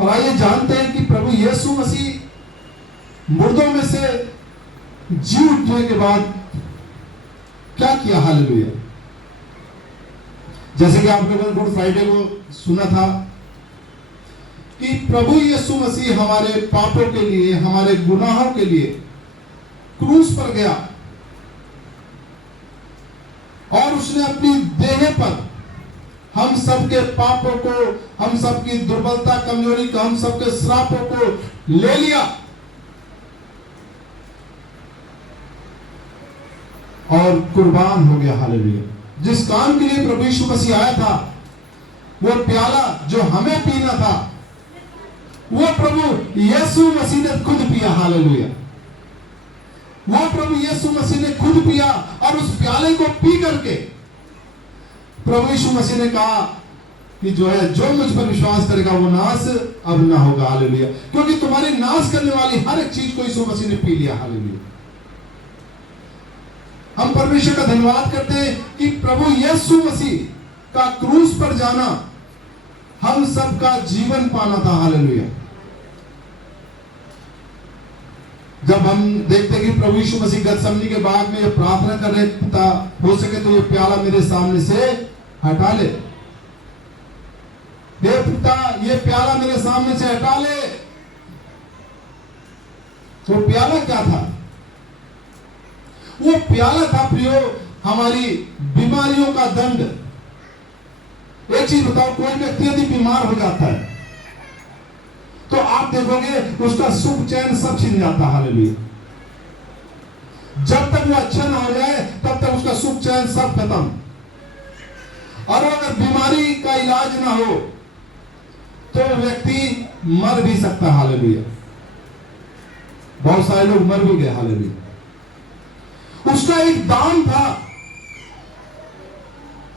और आइए जानते हैं कि प्रभु यीशु मसीह मुर्दों में से जी उठने के बाद क्या किया। हालेलुया। जैसे कि आपने गुड फ्राइडे को सुना था कि प्रभु यीशु मसीह हमारे पापों के लिए, हमारे गुनाहों के लिए क्रूस पर गया और उसने अपनी देह पर हम सबके पापों को, हम सबकी दुर्बलता, कमजोरी को, हम सबके श्रापों को ले लिया और कुर्बान हो गया। हालेलुया। जिस काम के लिए प्रभु यीशु मसीह आया था, वो प्याला जो हमें पीना था, वो प्रभु यीशु मसीह ने खुद पिया। हालेलुया। वो प्रभु यीशु मसीह ने खुद पिया और उस प्याले को पी करके प्रभु यीशु मसीह ने कहा कि जो मुझ पर विश्वास करेगा वो नाश अब ना होगा। हालेलुया। क्योंकि तुम्हारी नाश करने वाली हर एक चीज को यीशु मसीह ने पी लिया। हालेलुया। हम परमेश्वर का धन्यवाद करते हैं कि प्रभु यीशु मसीह का क्रूस पर जाना हम सबका जीवन पाना था। हालेलुया। जब हम देखते हैं कि प्रभु यीशु मसीह गतसमनी के बाग में ये प्रार्थना कर रहे, पिता हो सके तो ये प्याला मेरे सामने से हटा ले। हे पिता, ये प्याला मेरे सामने से हटा ले। तो प्याला क्या था? वो प्याला था प्रियो, हमारी बीमारियों का दंड। एक चीज बताओ, कोई व्यक्ति यदि बीमार हो जाता है तो आप देखोगे उसका सुख चैन सब छिन जाता है। हालेलुया। जब तक वो अच्छा ना हो जाए तब तक उसका सुख चैन सब खत्म। और अगर बीमारी का इलाज ना हो तो व्यक्ति मर भी सकता है। हालेलुया। बहुत सारे लोग मर भी गए। हालेलुया। उसका एक दान था,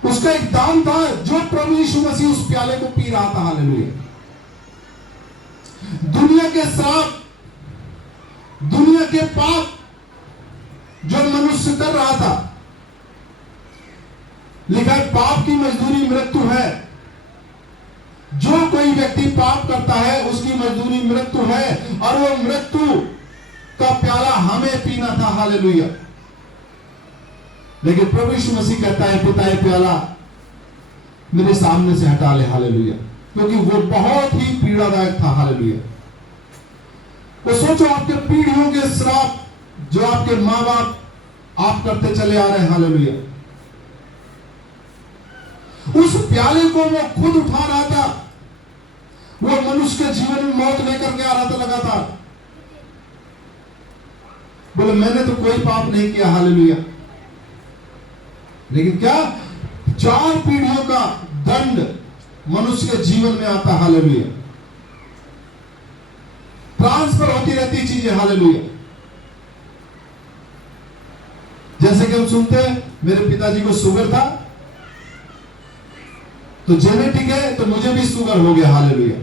उसका एक दान था जो प्रभु यीशु मसीह उस प्याले को पी रहा था। हालेलुया। दुनिया के श्राप, दुनिया के पाप जो मनुष्य कर रहा था, लिखा है पाप की मजदूरी मृत्यु है। जो कोई व्यक्ति पाप करता है उसकी मजदूरी मृत्यु है और वो मृत्यु का प्याला हमें पीना था। हालेलुया। लेकिन प्रभु यीशु मसीह कहता है, पिता ये प्याला मेरे सामने से हटा ले। हालेलुया। क्योंकि वो बहुत ही पीड़ादायक था। हालेलुया। वो सोचो, आपके पीढ़ियों के श्राप जो आपके मां बाप आप करते चले आ रहे हैं। हालेलुया। उस प्याले को वो खुद उठा रहा था। वो मनुष्य के जीवन में मौत लेकर के आ रहा था लगातार। बोले मैंने तो कोई पाप नहीं किया। हालेलुया। लेकिन क्या 4 पीढ़ियों का दंड मनुष्य के जीवन में आता। हालेलुया। ट्रांसफर होती रहती चीजें। हालेलुया। जैसे कि हम सुनते हैं, मेरे पिताजी को शुगर था तो जेनेटिक है तो मुझे भी शुगर हो गया। हालेलुया।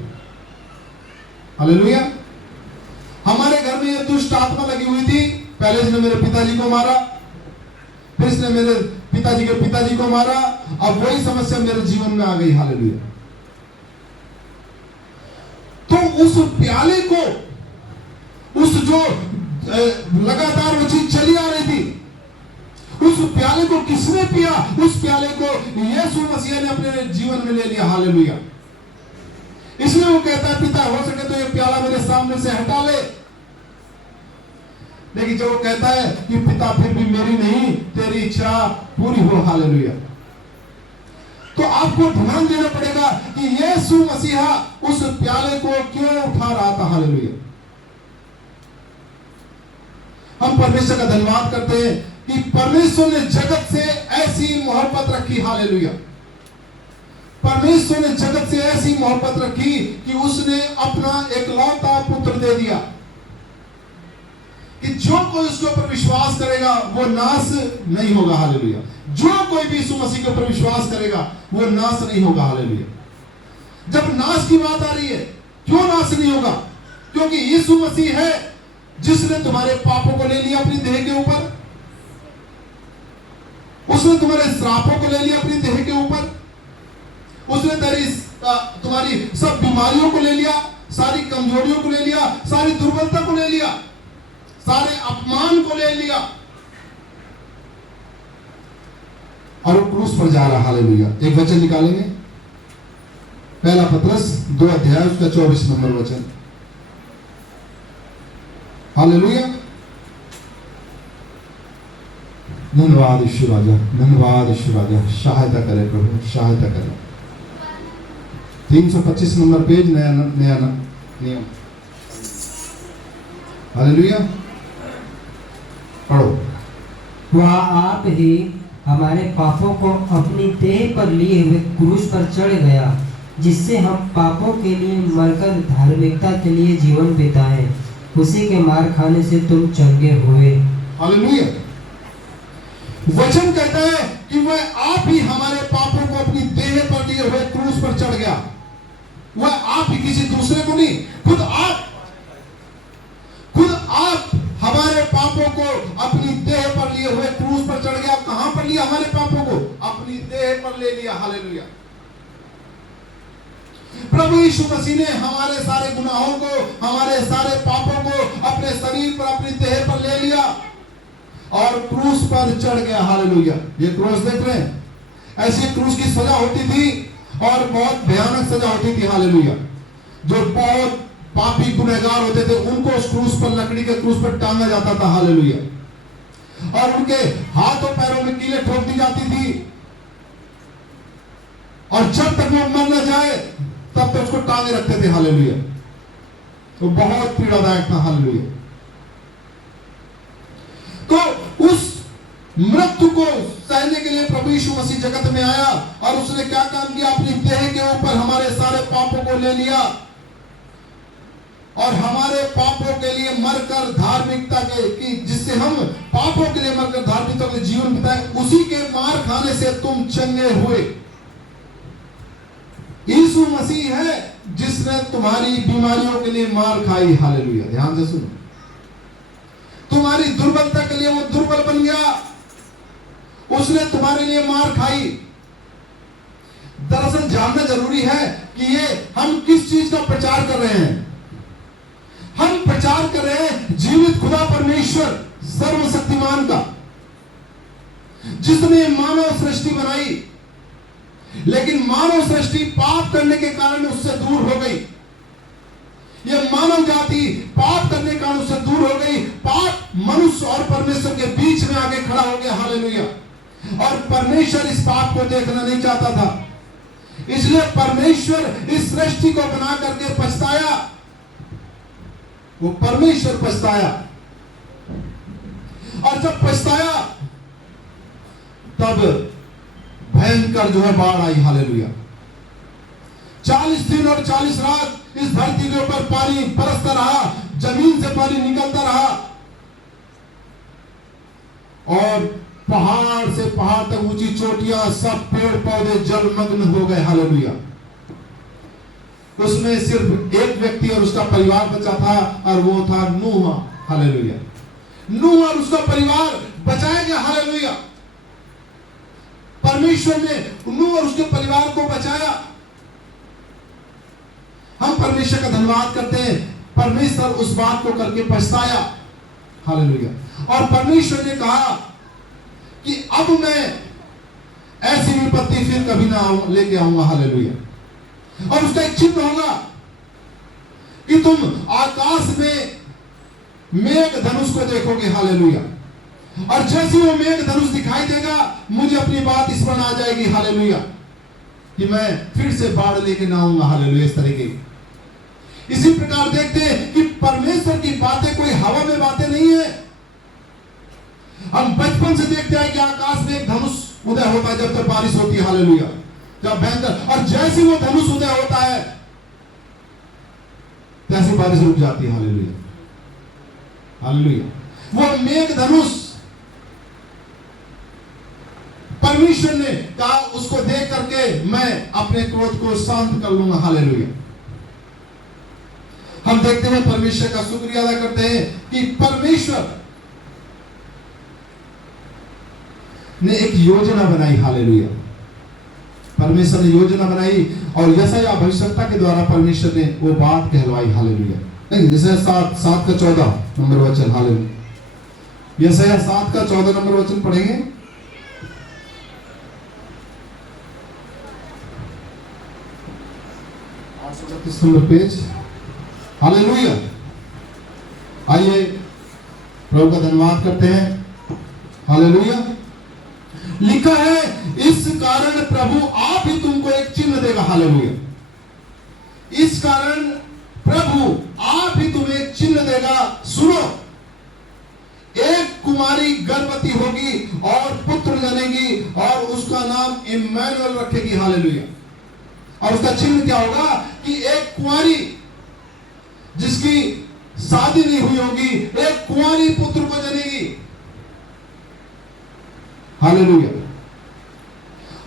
हालेलुया। हमारे घर में ये दुष्ट आत्मा लगी हुई थी। पहले इसने मेरे पिताजी को मारा, फिर इसने मेरे पिताजी के पिताजी को मारा, अब वही समस्या मेरे जीवन में आ गई। हालेलुया। तो उस प्याले को, उस जो लगातार वो चीज चली आ रही थी, उस प्याले को किसने पिया? उस प्याले को यीशु मसीह ने अपने जीवन में ले लिया। हालेलुया। इसलिए वो कहता है, पिता हो सके तो ये प्याला मेरे सामने से हटा ले। लेकिन जब वो कहता है कि पिता फिर भी मेरी नहीं तेरी इच्छा पूरी हो। हालेलुया। तो आपको ध्यान देना पड़ेगा कि यीशु मसीहा उस प्याले को क्यों उठा रहा था। हालेलुया। हम परमेश्वर का धन्यवाद करते हैं कि परमेश्वर ने जगत से ऐसी मोहब्बत रखी। हालेलुया। परमेश्वर ने जगत से ऐसी मोहब्बत रखी कि उसने अपना एकलौता पुत्र दे दिया कि जो कोई उसके ऊपर विश्वास करेगा वो नाश नहीं होगा। हालेलुया। जो कोई भी यीशु मसीह के ऊपर विश्वास करेगा वो नाश नहीं होगा। हालेलुया। जब नाश की बात आ रही है, क्यों नाश नहीं होगा? क्योंकि यीशु मसीह है जिसने तुम्हारे पापों को ले लिया अपनी देह के ऊपर, उसने तुम्हारे श्रापों को ले लिया अपनी देह के ऊपर, उसने तुम्हारी सब बीमारियों को ले लिया सारी कमजोरियों को ले लिया, सारी दुर्बलता को ले लिया, सारे अपमान को ले लिया और वो क्रूस पर जा रहा। हालेलुया। एक वचन निकालेंगे, पहला पतरस 2 अध्याय उसका 24 नंबर वचन। हालेलुया। धन्यवाद यीशु राजा, धन्यवाद यीशु राजा। सहायता करे प्रभु, सहायता करे। 325 नंबर पेज, नया नियम। हालेलुया। पढ़ो। वह आप ही हमारे पापों को अपनी देह पर लिए हुए क्रूस पर चढ़ गया, जिससे हम पापों के लिए मरकर धार्मिकता के लिए जीवन बिताएं। उसी के मार खाने से तुम चंगे हुए। हालेलुया। वचन कहता है कि वह आप ही हमारे पापों को अपनी देह पर लिए हुए क्रूस पर चढ़ गया। वह आप ही, किसी दूसरे को नहीं, खुद आप हमारे पापों को अपनी देह पर लिए हुए क्रूस पर चढ़ गया। कहां पर लिया हमारे पापों को? अपनी देह पर ले लिया। हालेलुया। प्रभु यीशु मसीह ने हमारे सारे गुनाहों को, हमारे सारे पापों को अपने शरीर पर, अपनी देह पर ले लिया और क्रूस पर चढ़ गया। हालेलुया। ये क्रूस देख रहे हैं, ऐसी क्रूस की सजा होती थी और बहुत भयानक सजा होती थी। हालेलुया। जो बहुत पापी गुनहगार होते थे उनको उस क्रूस पर, लकड़ी के क्रूस पर टांगा जाता था। हालेलुया। और उनके हाथ और पैरों में कीलें ठोक दी जाती थी और जब तक वो मर न जाए तब तक उसको टांगे रखते थे। हालेलुया। तो बहुत पीड़ादायक था। हालेलुया। तो उस मृत्यु को सहने के लिए प्रभु यीशु मसीह जगत में आया और उसने क्या काम किया? अपनी देह के ऊपर हमारे सारे पापों को ले लिया और हमारे पापों के लिए मरकर धार्मिकता के, जिससे हम पापों के लिए मरकर धार्मिकता के जीवन बिताए, उसी के मार खाने से तुम चंगे हुए। यीशु मसीह है जिसने तुम्हारी बीमारियों के लिए मार खाई। हालेलुया। ध्यान से सुनो। तुम्हारी दुर्बलता के लिए वो दुर्बल बन गया, उसने तुम्हारे लिए मार खाई। दरअसल जानना जरूरी है कि ये हम किस चीज का प्रचार कर रहे हैं। हम प्रचार कर रहे हैं जीवित खुदा परमेश्वर सर्वशक्तिमान का, जिसने मानव सृष्टि बनाई, लेकिन मानव सृष्टि पाप करने के कारण उससे दूर हो गई। यह मानव जाति पाप करने के कारण उससे दूर हो गई। पाप मनुष्य और परमेश्वर के बीच में आके खड़ा हो गया। हालेलुया। और परमेश्वर इस पाप को देखना नहीं चाहता था, इसलिए परमेश्वर इस सृष्टि को बना करके पछताया। वो परमेश्वर पछताया और जब पछताया तब भयंकर जो है बाढ़ आई। हालेलुया। 40 दिन और 40 रात इस धरती के ऊपर पानी बरसता रहा, जमीन से पानी निकलता रहा और पहाड़ से पहाड़ तक ऊंची चोटियां, सब पेड़ पौधे जलमग्न हो गए। हालेलुया। उसमें सिर्फ एक व्यक्ति और उसका परिवार बचा था और वो था नूह। हालेलुया। नूह और उसका परिवार बचाया गया। हालेलुया। परमेश्वर ने नूह और उसके परिवार को बचाया। हम परमेश्वर का धन्यवाद करते हैं, परमेश्वर उस बात को करके पछताया। हालेलुया। और परमेश्वर ने कहा कि अब मैं ऐसी विपत्ति फिर कभी ना लेके आऊंगा। हालेलुया। और उसका एक चिन्ह होगा कि तुम आकाश में मेघ धनुष को देखोगे। हालेलुया। और जैसे वो मेघ धनुष दिखाई देगा, मुझे अपनी बात स्मरण आ जाएगी। हालेलुया। कि मैं फिर से बाढ़ लेके ना आऊंगा। हालेलुया। इस तरीके इसी प्रकार देखते हैं कि परमेश्वर की बातें कोई हवा में बातें नहीं है। हम बचपन से देखते हैं कि आकाश में एक धनुष उदय होता है जब तक बारिश होती है। हालेलुया। जब भयंकर, और जैसे वो धनुष उदय होता है तैसी बारिश रुक जाती है। हालेलुया। हालेलुया। वो मेघ धनुष परमेश्वर ने कहा, उसको देख करके मैं अपने क्रोध को शांत कर लूंगा। हालेलुया। हम देखते हैं, परमेश्वर का शुक्रिया अदा करते हैं कि परमेश्वर ने एक योजना बनाई। हालेलुया। परमेश्वर ने योजना बनाई और यशायाह भविष्यवक्ता के द्वारा परमेश्वर ने वो बात कहलवाई। हालेलुया। नहीं, यशायाह 7 का 14 नंबर वचन। हालेलुया। यशायाह 7 का 14 नंबर वचन पढ़ेंगे। 832 नंबर पेज। हालेलुया। आइए प्रभु का धन्यवाद करते हैं। हालेलुया। लिखा है, इस कारण प्रभु आप ही तुमको एक चिन्ह देगा। हालेलुया। इस कारण प्रभु आप ही तुम्हें एक चिन्ह देगा। सुनो, एक कुमारी गर्भवती होगी और पुत्र जनेगी और उसका नाम इम्मानुएल रखेगी। हालेलुया। और उसका चिन्ह क्या होगा कि एक कुमारी जिसकी शादी नहीं हुई होगी, एक कुंवारी पुत्र को जनेगी। हालेलुया।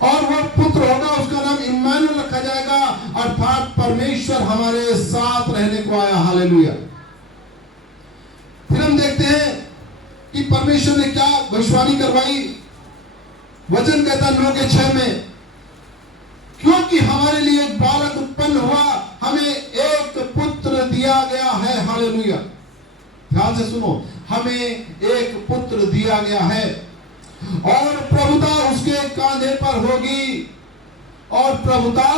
और वह पुत्र होगा, उसका नाम इम्मानुएल रखा जाएगा, अर्थात परमेश्वर हमारे साथ रहने को आया। हालेलुया। फिर हम देखते हैं कि परमेश्वर ने क्या भविष्यवाणी करवाई। वचन कहता 9 के 6 में, क्योंकि हमारे लिए एक बालक उत्पन्न हुआ, हमें एक पुत्र दिया गया है। हालेलुया। ध्यान से सुनो, हमें एक पुत्र दिया गया है और प्रभुता उसके कांधे पर होगी। और प्रभुता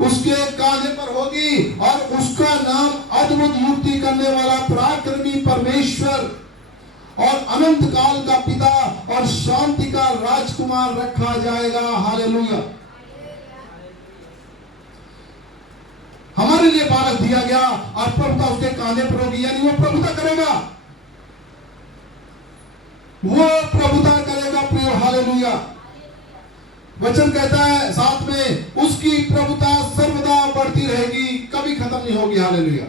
उसके कांधे पर होगी और उसका नाम अद्भुत युक्ति करने वाला, पराक्रमी परमेश्वर और अनंत काल का पिता और शांति का राजकुमार रखा जाएगा। हालेलुया। हमारे लिए बालक दिया गया और प्रभुता उसके कांधे पर होगी, यानी वो प्रभुता करेगा। वो प्रभुता करेगा प्रिय। हालेलुया। वचन कहता है 7 में, उसकी प्रभुता सर्वदा बढ़ती रहेगी, कभी खत्म नहीं होगी। हालेलुया।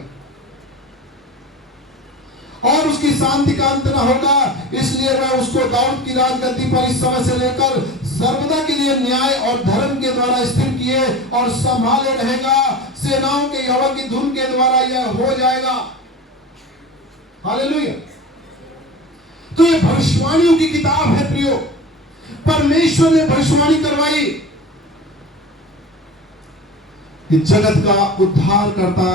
और उसकी शांति का अंत न होगा, इसलिए वह उसको दाऊद की राजगद्दी पर इस समय से लेकर सर्वदा के लिए न्याय और धर्म के द्वारा स्थिर किए और संभाले रहेगा। सेनाओं के यहोवा की धुन के द्वारा यह हो जाएगा। हालेलुया। तो ये भविष्यवाणियों की किताब है प्रियो। परमेश्वर ने भविष्यवाणी करवाई कि जगत का उद्धार करता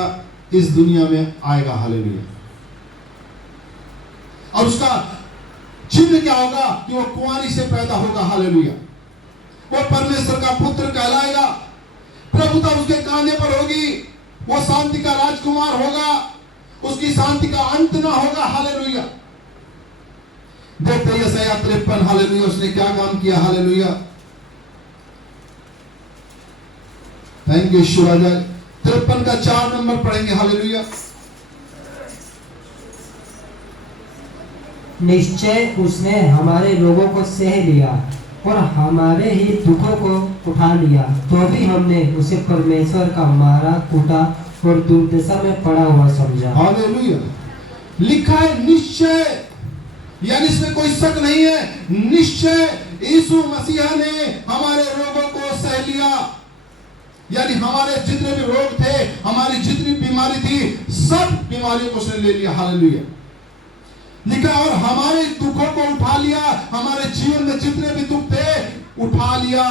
इस दुनिया में आएगा। हालेलुया। और उसका चिन्ह क्या होगा कि वो कुंवारी से पैदा होगा। हालेलुया। वो परमेश्वर का पुत्र कहलाएगा, प्रभुता उसके कांधे पर होगी, वो शांति का राजकुमार होगा, उसकी शांति का अंत ना होगा। हालेलुया। देखते यशायाह 53। हालेलुया। उसने क्या काम किया। हालेलुया। थैंक यू ईश्वर। 53 का 4 नंबर पढ़ेंगे। हालेलुया। निश्चय उसने हमारे रोगों को सह लिया और हमारे ही दुखों को उठा लिया, तो भी हमने उसे परमेश्वर का मारा कूटा और दुर्दशा में पड़ा हुआ समझा। हालेलुया। लिखा है निश्चय, यानी इसमें कोई शक नहीं है। निश्चय यीशु मसीह ने हमारे रोगों को सह लिया, यानी हमारे जितने भी रोग थे, हमारी जितनी बीमारी थी, सब बीमारियों को उसने ले लिया। हालेलुया। लिखा और हमारे दुखों को उठा लिया, हमारे जीवन में जितने भी दुख थे उठा लिया।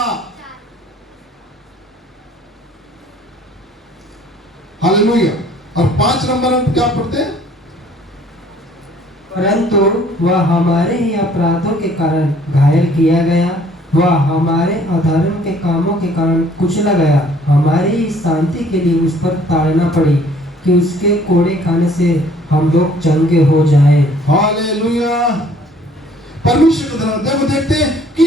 हालेलुया। और 5 नंबर हम क्या पढ़ते हैं? परंतु वह हमारे ही अपराधों के कारण घायल किया गया, वह हमारे अधर्म के कामों के कारण कुचला गया, हमारी ही शांति के लिए उस पर ताड़ना पड़ी कि उसके कोड़े खाने से हम लोग चंगे हो जाएं। हालेलुया। परमेश्वर का धन्यवाद। देखो, देखते हैं कि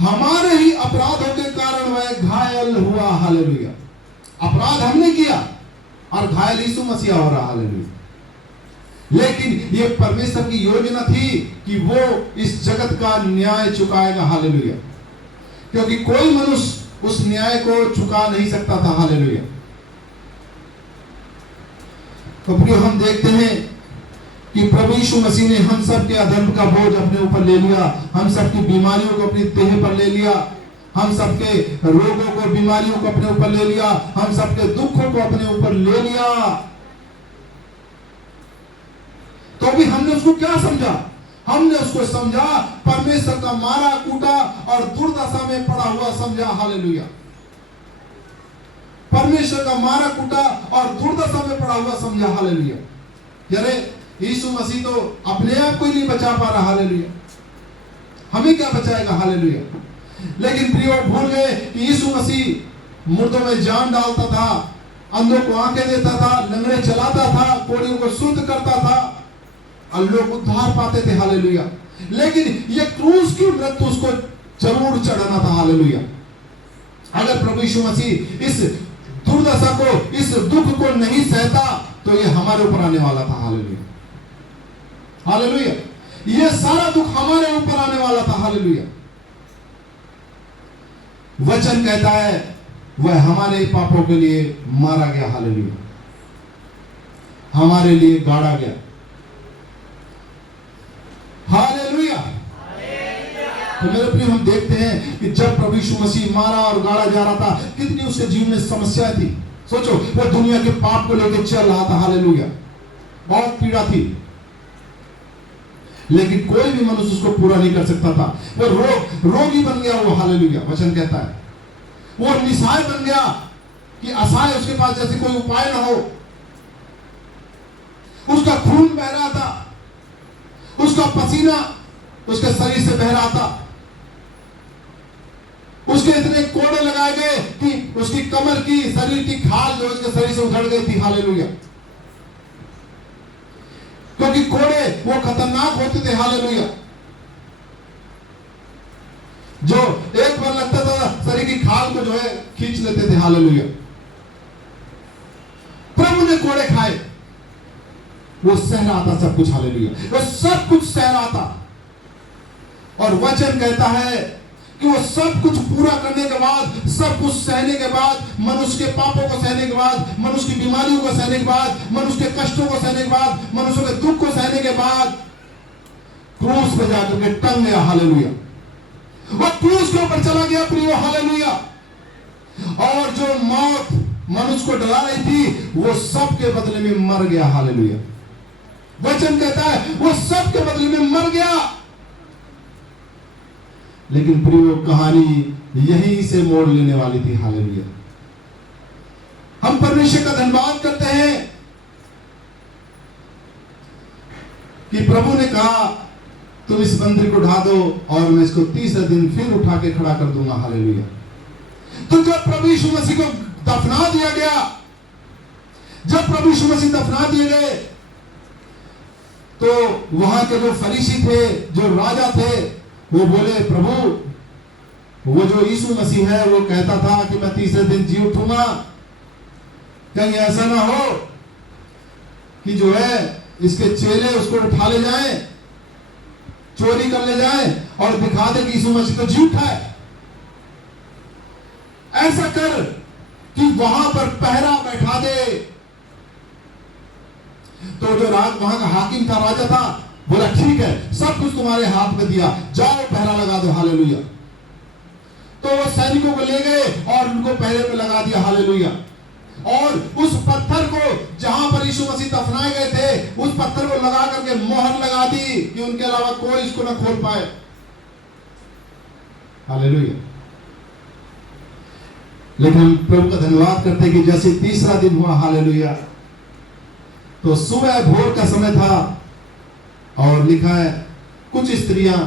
हमारे ही अपराधों के कारण वह घायल हुआ। हालेलुया। अपराध हमने किया और घायल यीशु मसीह हो रहा। हालेलुया। लेकिन ये परमेश्वर की योजना थी कि वो इस जगत का न्याय चुकाएगा। हालेलुया। क्योंकि कोई मनुष्य उस न्याय को चुका नहीं सकता था। हालेलुया। तो प्रिय, हम देखते हैं कि प्रभु यीशु मसीह ने हम सब के अधर्म का बोझ अपने ऊपर ले लिया, हम सब की बीमारियों को अपनी देह पर ले लिया, हम सबके रोगों को, बीमारियों को अपने ऊपर ले लिया, हम सबके दुखों को अपने ऊपर ले लिया। तो भी हमने उसको क्या समझा? हमने उसको समझा, परमेश्वर का मारा कूटा और दुर्दशा में पड़ा हुआ समझा। हालेलुया। परमेश्वर का मारा कूटा और दुर्दशा में पड़ा हुआ समझा। हालेलुया। अरे यीशु मसीह तो अपने आप को ही नहीं बचा पा रहा। हालेलुया। हमें क्या बचाएगा। हालेलुया। लेकिन प्रियो भूल गए कि यीशु मसीह मुर्दों में जान डालता था, अंधों को आंखें देता था, लंगड़े चलाता था, कोढ़ियों को शुद्ध करता था और लोग उद्धार पाते थे। हालेलुया। लेकिन ये क्रूस की मृत्यु उसको जरूर चढ़ाना था। हालेलुया। अगर प्रभु यीशु मसीह इस दुर्दशा को, इस दुख को नहीं सहता तो ये हमारे ऊपर आने वाला था। हालेलुया। हालेलुया। ये सारा दुख हमारे ऊपर आने वाला था। हालेलुया। वचन कहता है वह हमारे पापों के लिए मारा गया। हालेलुया। हमारे लिए गाड़ा गया। हालेलुया। तो मेरे प्रिय, हम देखते हैं कि जब प्रभु यीशु मसीह मारा और गाड़ा जा रहा था, कितनी उसके जीवन में समस्याएं थी। सोचो, वो दुनिया के पाप को लेकर चल रहा था। हालेलुया। बहुत पीड़ा थी, लेकिन कोई भी मनुष्य उसको पूरा नहीं कर सकता था। वो रोगी बन गया वो। हालेलुया। वचन कहता है वो निसहाय बन गया कि असहाय उसके पास जैसे कोई उपाय ना हो। उसका खून बह रहा था, उसका पसीना उसके शरीर से बह रहा था, उसके इतने कोड़े लगाए गए कि उसकी कमर की, शरीर की खाल जो उसके शरीर से उधड़ गई थी। हालेलुया। क्योंकि कोड़े वो खतरनाक होते थे। हालेलुया। जो एक बार लगता था शरीर की खाल को जो है खींच लेते थे। हालेलुया। प्रभु ने कोड़े खाए, वो सह रहा था सब कुछ। हालेलुया। वो सब कुछ सह रहा था और वचन कहता है कि वो सब कुछ पूरा करने के बाद, सब कुछ सहने के बाद, मनुष्य के पापों को सहने के बाद, मनुष्य की बीमारियों को सहने के बाद, मनुष्य के कष्टों को सहने के बाद, मनुष्य के दुख को सहने के बाद क्रूस पे जाकर के टंग गया। हालेलुया। वो क्रूस के ऊपर चला गया प्रियो। हालेलुया। और जो मौत मनुष्य को डरा रही थी, वो सब के बदले में मर गया। हालेलुया। वचन कहता है वो सब के बदले में मर गया। लेकिन प्रियो, कहानी यहीं से मोड़ लेने वाली थी। हालेलुया। हम परमेश्वर का धन्यवाद करते हैं कि प्रभु ने कहा तुम इस मंदिर को ढा दो और मैं इसको तीसरे दिन फिर उठा के खड़ा कर दूंगा। हालेलुया। तो जब प्रभु यीशु मसीह को दफना दिया गया, जब प्रभु यीशु मसीह दफना दिए गए, तो वहां के जो फरीसी थे, जो राजा थे, वो बोले प्रभु वो जो यीशु मसीह है वो कहता था कि मैं तीसरे दिन जी उठूंगा, कहीं ऐसा ना हो कि जो है इसके चेले उसको उठा ले जाएं, चोरी कर ले जाएं और दिखा दे कि यीशु मसीह तो जी उठा है। ऐसा कर कि वहां पर पहरा बैठा दे। तो जो वहां का हाकिम था, राजा था, बोला ठीक है, सब कुछ तुम्हारे हाथ में दिया, जाओ पहरा लगा दो। हालेलुया। तो वो सैनिकों को ले गए और उनको पहरे में लगा दिया। हालेलुया। और उस पत्थर को जहां पर यीशु मसीह दफनाए गए थे, उस पत्थर को लगा करके मोहर लगा दी कि उनके अलावा कोई इसको ना खोल पाए। हालेलुया। लेकिन हम प्रभु का धन्यवाद करते कि जैसे तीसरा दिन हुआ, हालेलुया, तो सुबह भोर का समय था और लिखा है कुछ स्त्रियां,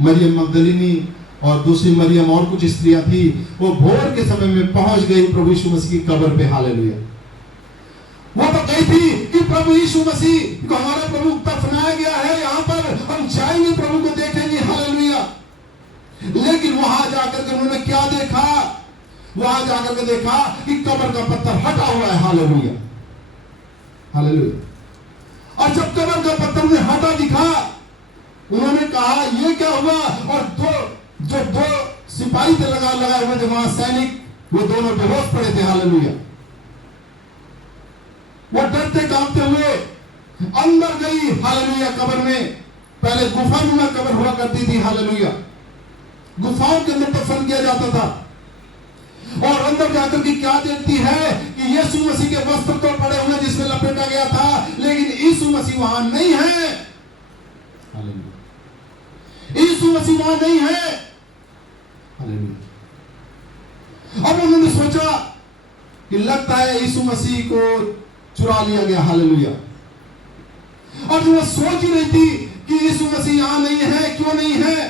मरियम मगदलिनी और दूसरी मरियम और कुछ स्त्रियां थी, वो भोर के समय में पहुंच गई प्रभु यीशु मसीह की कब्र पे। हालेलुया। वो तो गई थी कि प्रभु यीशु मसीह को हमारा प्रभु दफनाया गया है, यहाँ पर हम जाएंगे, प्रभु को देखेंगे। हालेलुया। लेकिन वहां जाकर के उन्होंने क्या देखा? वहां जाकर के देखा कि कब्र का पत्थर हटा हुआ है। हालेलुया। हालेलुया। और जब कब्र का पत्थर ने हटा दिखा, उन्होंने कहा ये क्या हुआ? और दो सिपाही थे लगाए हुए थे वहां, सैनिक, वो दोनों बेहोश पड़े थे। हालेलुया। वो डरते कांपते हुए अंदर गई। हालेलुया। कब्र में पहले गुफा में कब्र हुआ करती थी। हालेलुया। गुफाओं के अंदर दफन किया जाता था और अंदर जाकर के क्या देखती है कि यीशु मसीह के वस्त्र तो पड़े हुए जिसमें लपेटा गया था, लेकिन यीशु मसीह वहां नहीं है। हालेलुया। यीशु मसीह वहां नहीं है। हालेलुया। अब उन्होंने सोचा कि लगता है यीशु मसीह को चुरा लिया गया। हालेलुया। और जो वो सोच ही रही थी कि यीशु मसीह यहां नहीं है, क्यों नहीं है,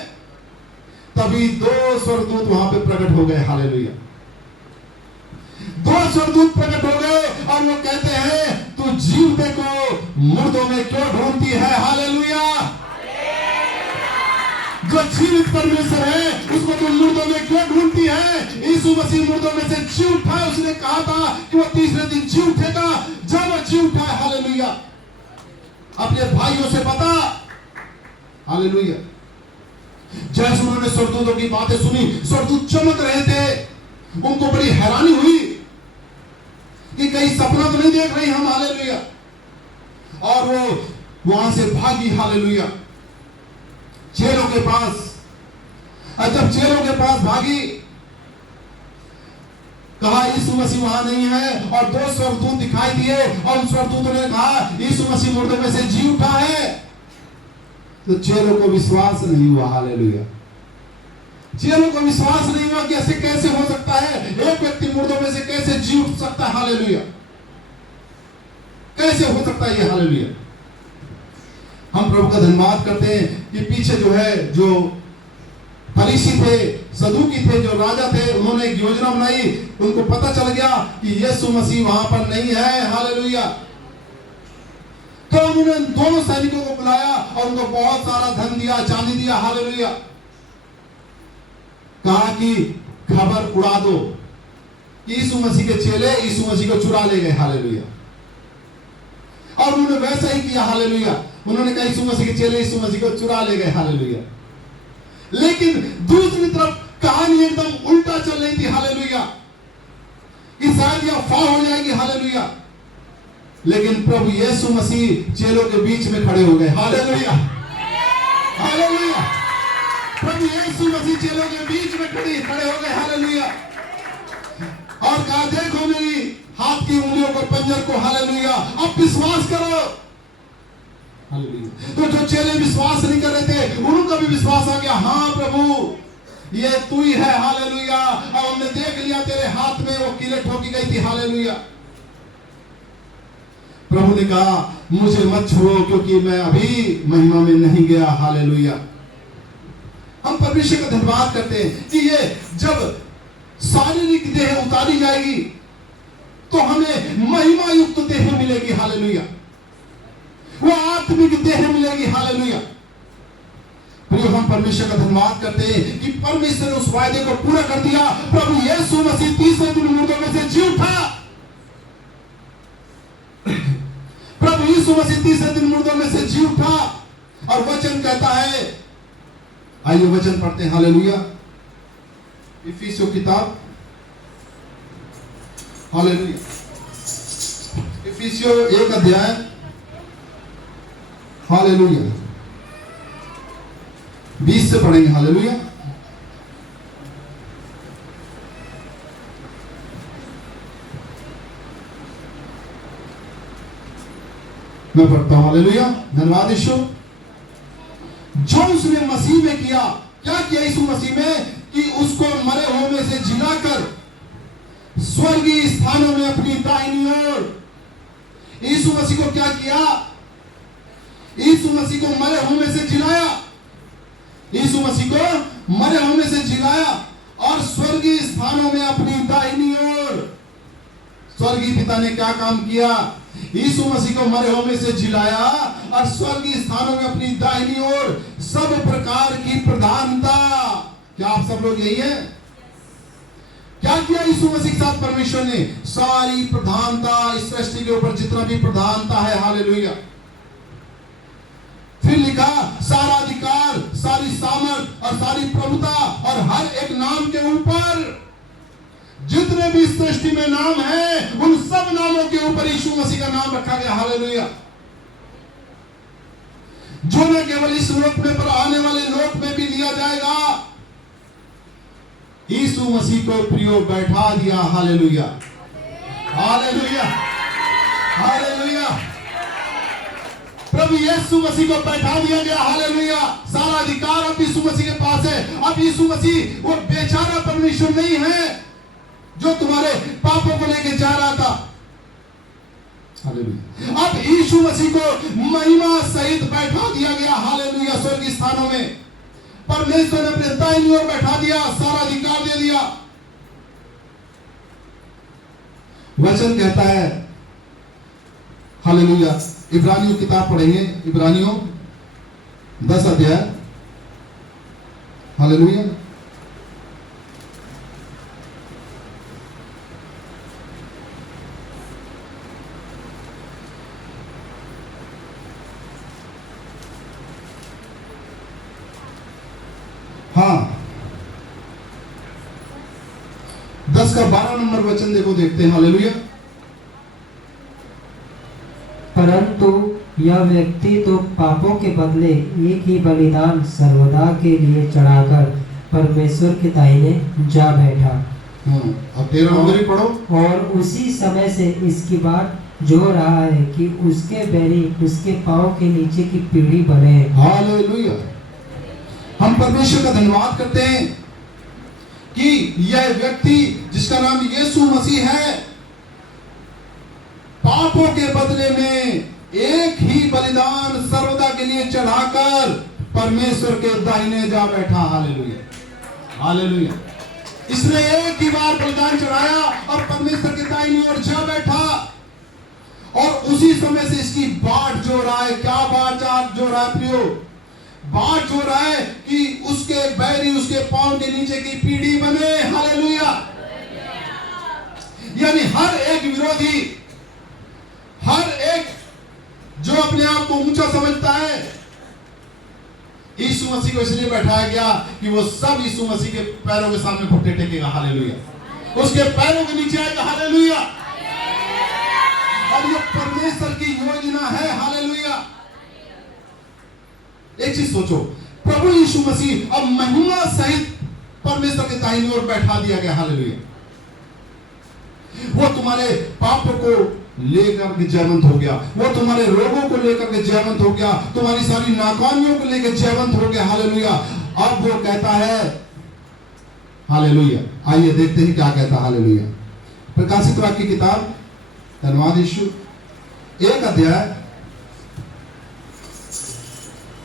तभी दो स्वर्गदूत वहां पे प्रकट हो गए। हालेलुया। दो स्वर्गदूत प्रकट हो गए और वो कहते हैं, तू जीवते को मुर्दों में क्यों ढूंढती है। हालेलुया। जो जीवित परमेश्वर है उसको तू मुर्दों में क्यों ढूंढती है। यीशु मसीह मुर्दों में से जी उठा है। उसने कहा था कि वो तीसरे दिन जी उठेगा। जब वो जी उठा है, हालेलुया, अपने भाइयों से बता। हालेलुया। जैसे उन्होंने स्वर्गदूतों की बातें सुनी, स्वर्गदूत चमक रहे थे, उनको बड़ी हैरानी हुई कि कहीं सपना तो नहीं देख रही हम। हालेलुया। और वो वहां से भागी। हालेलुया। चेलों के पास, और जब चेलों के पास भागी, कहा यीशु मसीह वहां नहीं है, और दो स्वर्गदूत दिखाई दिए और उन स्वर्गदूतों ने कहा यीशु मसीह मुर्दों में से जी उठा है। तो चेलों को विश्वास नहीं हुआ। हालेलुया। चेलों को विश्वास नहीं हुआ कि ऐसे कैसे हो सकता है, एक व्यक्ति मुर्दों में से कैसे जी उठ सकता है। हालेलुया। कैसे हो सकता है ये। हालेलुया। हम प्रभु का धन्यवाद करते हैं कि पीछे जो है, जो फरीसी थे, सदूकी थे, जो राजा थे, उन्होंने एक योजना बनाई। उनको पता चल गया कि यीशु मसीह वहां पर नहीं है। हालेलुया। तो उन्होंने दोनों सैनिकों को बुलाया और उनको बहुत सारा धन दिया, चांदी दिया। हालेलुया। कहा कि खबर उड़ा दो कि यीशु मसीह के चेले यीशु मसीह को चुरा ले गए। हालेलुया। और उन्होंने वैसा ही किया। हालेलुया। उन्होंने कहा यीशु मसीह के चेले यीशु मसीह को चुरा ले गए। हालेलुया। लेकिन दूसरी तरफ कहानी एकदम उल्टा चल रही थी। हालेलुया। कि शायद यह अफवाह हो जाएगी। हालेलुया। लेकिन प्रभु यीशु मसीह चेलों के बीच में खड़े हो गए। हालेलुया। हालेलुया। प्रभु यीशु मसीह चेलों के बीच में खड़े हो गए। हालेलुया। और कहा देखो मेरी हाथ की उंगलियों को, पंजर को। हालेलुया। अब विश्वास करो। हालेलुया। तो जो चेले विश्वास नहीं कर रहे थे, उनका भी विश्वास आ गया। हाँ प्रभु, ये तू ही है। हालेलुया। अब हमने देख लिया तेरे हाथ में वो कीलें ठोकी गई थी। हालेलुया। प्रभु ने कहा मुझे मत छुओ, क्योंकि मैं अभी महिमा में नहीं गया। हालेलुया। हम परमेश्वर का धन्यवाद करते हैं कि ये जब शारीरिक देह उतारी जाएगी तो हमें महिमा युक्त देह मिलेगी। हालेलुया। वो आत्मिक देह मिलेगी। हालेलुया। प्रिय, हम परमेश्वर का धन्यवाद करते हैं कि परमेश्वर ने उस वायदे को पूरा कर दिया। प्रभु यीशु मसीह तीसरे दिन मुर्दों में से जी उठा। प्रभु यीशु मसीह तीसरे दिन मुर्दों में से जी उठा। और वचन कहता है, आइए वचन पढ़ते हैं। हालेलुया। इफिसियों किताब, हालेलुया, इफिसियों 1 अध्याय, हालेलुया, 20 से पढ़ेंगे। हालेलुया। मैं पढ़ता हूं। हालेलुया। धन्यवाद यीशु। जो उसने मसीह में किया, क्या किया यीशु मसीह में, कि उसको मरे हुए में से जिलाकर स्वर्गीय स्थानों में अपनी दाहिनी ओर। यीशु मसीह को क्या किया? यीशु मसीह को मरे हुए में से जिलाया। यीशु मसीह को मरे हुए में से जिलाया और स्वर्गीय स्थानों में अपनी दाहिनी ओर। स्वर्गीय पिता ने क्या काम किया? यीशु मसीह को मरे हुए में से जिलाया और स्वर्गीय स्थानों में अपनी दाहिनी ओर सब प्रकार की प्रधानता। क्या आप सब लोग यही हैं? क्या किया यीशु मसीह के साथ परमेश्वर ने? सारी प्रधानता, इस सृष्टि के ऊपर जितना भी प्रधानता है, हालेलुया। फिर लिखा सारा अधिकार, सारी सामर्थ और सारी प्रभुता और हर एक नाम के ऊपर, जितने भी सृष्टि में नाम है, उन सब नामों के ऊपर यीशु मसीह का नाम रखा गया। हालेलुया। जो न केवल इस लोक में पर आने वाले लोक में भी लिया जाएगा। यीशु मसीह को प्रियो बैठा दिया। हालेलुया। हालेलुया। हालेलुया। प्रभु यीशु मसीह को बैठा दिया गया। हालेलुया। सारा अधिकार अब यीशु मसीह के पास है। अब यीशु मसीह वो बेचारा परमेश्वर नहीं है जो तुम्हारे पापों को लेके जा रहा था। हालेलुया। अब यीशु मसीह को महिमा सहित बैठा दिया गया। हालेलुया। स्वर्गीय स्थानों में परमेश्वर ने अपने दाहिनी ओर बैठा दिया, सारा अधिकार दे दिया। वचन कहता है, हालेलुया, इब्रानियों किताब पढ़ेंगे, इब्रानियों 10 अध्याय। हालेलुया। हाँ, 10 का 12 नंबर वचन देखो, देखते हैं। हालेलुया। परंतु यह व्यक्ति तो पापों के बदले एक ही बलिदान सर्वदा के लिए चढ़ाकर परमेश्वर के दाहिने जा बैठा। अब 13 नंबर ही पढ़ो। और उसी समय से इसकी बात जो रहा है कि उसके बैरी उसके पांव के नीचे की पीढ़ी बने। हालेलुया। हम परमेश्वर का धन्यवाद करते हैं कि यह व्यक्ति जिसका नाम यीशु मसीह है, पापों के बदले में एक ही बलिदान सर्वदा के लिए चढ़ाकर परमेश्वर के दाहिने जा बैठा। हालेलुया। हालेलुया। इसने एक ही बार बलिदान चढ़ाया और परमेश्वर के दाहिनी ओर जा बैठा। और उसी समय से इसकी बाट जो रहा है, क्या बाट जो रहा है प्रियो? बाट जो रहा है कि उसके बैरी उसके पांव के नीचे की पीढ़ी बने। हालेलुया। यानी हर एक विरोधी, हर एक जो अपने आप को ऊंचा समझता है, यीशु मसीह को इसलिए बैठाया गया कि वो सब यीशु मसीह के पैरों के सामने घुटने टेकेगा। हालेलुया। उसके पैरों के नीचे आएगा। हालेलुया। और ये परमेश्वर की योजना है। हालेलुया। एक चीज सोचो, प्रभु यीशु मसीह अब महिमा सहित परमेश्वर के दाहिनी ओर बैठा दिया गया। हालेलुया। वो तुम्हारे पापों को लेकर के जयवंत हो गया, वो तुम्हारे रोगों को लेकर के जयवंत हो गया, तुम्हारी सारी नाकामियों को लेकर जयवंत हो गया। हालेलुया। अब वो कहता है, हालेलुया, आइए देखते हैं क्या कहता है। हालेलुया। प्रकाशित वाक्य की किताब, धन्यवाद यीशु, 1 अध्याय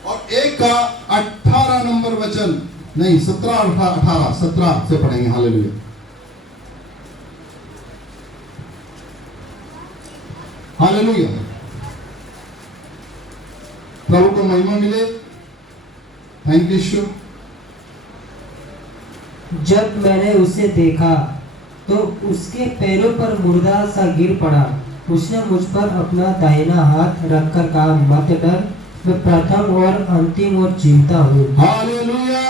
और 1 का 18 नंबर वचन, नहीं 17 18 17 से पढ़ेंगे। हालेलुया। हालेलुया। प्रभु को महिमा मिले। थैंक यू यीशु। जब मैंने उसे देखा तो उसके पैरों पर मुर्दा सा गिर पड़ा। उसने मुझ पर अपना दाहिना हाथ रखकर कहा, मत डर, मैं प्रथम और अंतिम और जीवता हूँ। हालेलुया।